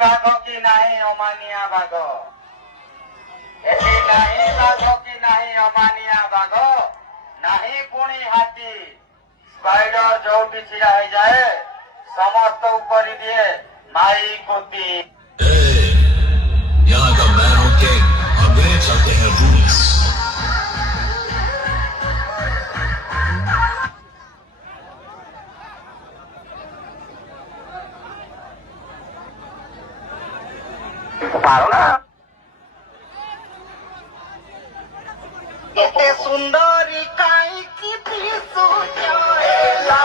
बाघ की नाही ओमानिया बाघ, एठी नाही बाघ की नाही ओमानिया बाघ, नाही पुणी हाथी स्पाइडर जोटी छिड़ा हो जाए समस्त ऊपर दिए माई कुत्ती। यहाँ का मैं हूँ किंग, और मेरे चलते हैं रूल्स। पारो ना इतने सुंदरी काई की दिसो जाएला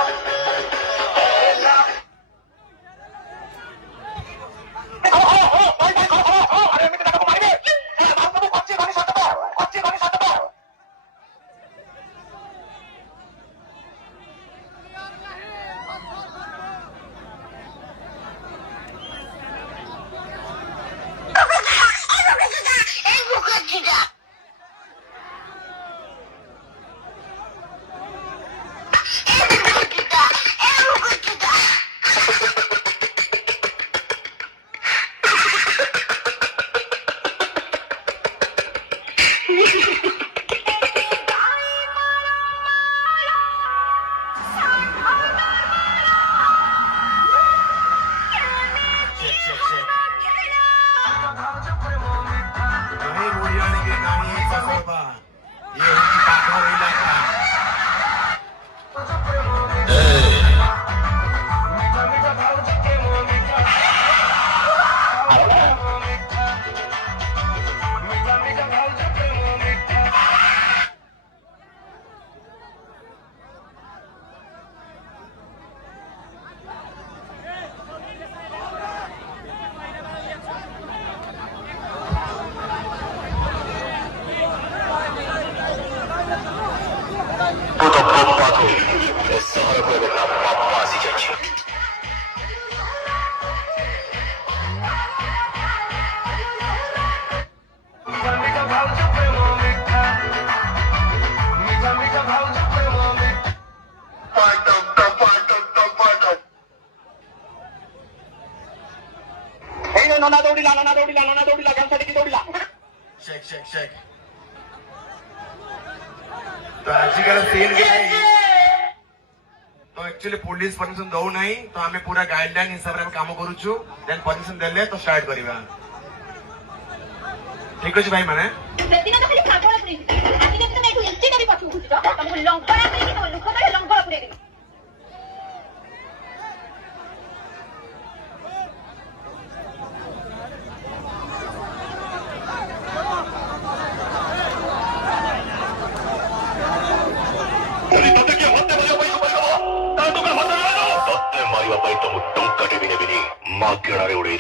नोना दौडीला घ्यासाठी की दौडीला शेक शेक शेक तो आजिकल सीन के तो एक्चुअली पुलिस परमिशन दौ नहीं तो आम पूरा गाइडलाइन हिसाब से काम करूचु देन परमिशन देले तो स्टार्ट करिबा ठीक अछि भाई माने सेदिन तो खाली खागोळ पुरी आदि देखते मैं एठू एंट्री करी पछु खुची तो तुमको लंगड़ा पुरी तो लुको तो लंगड़ा पुरी मारिवा पाई तो मुट्टम कटे बिने बिनी मां केणारे उडे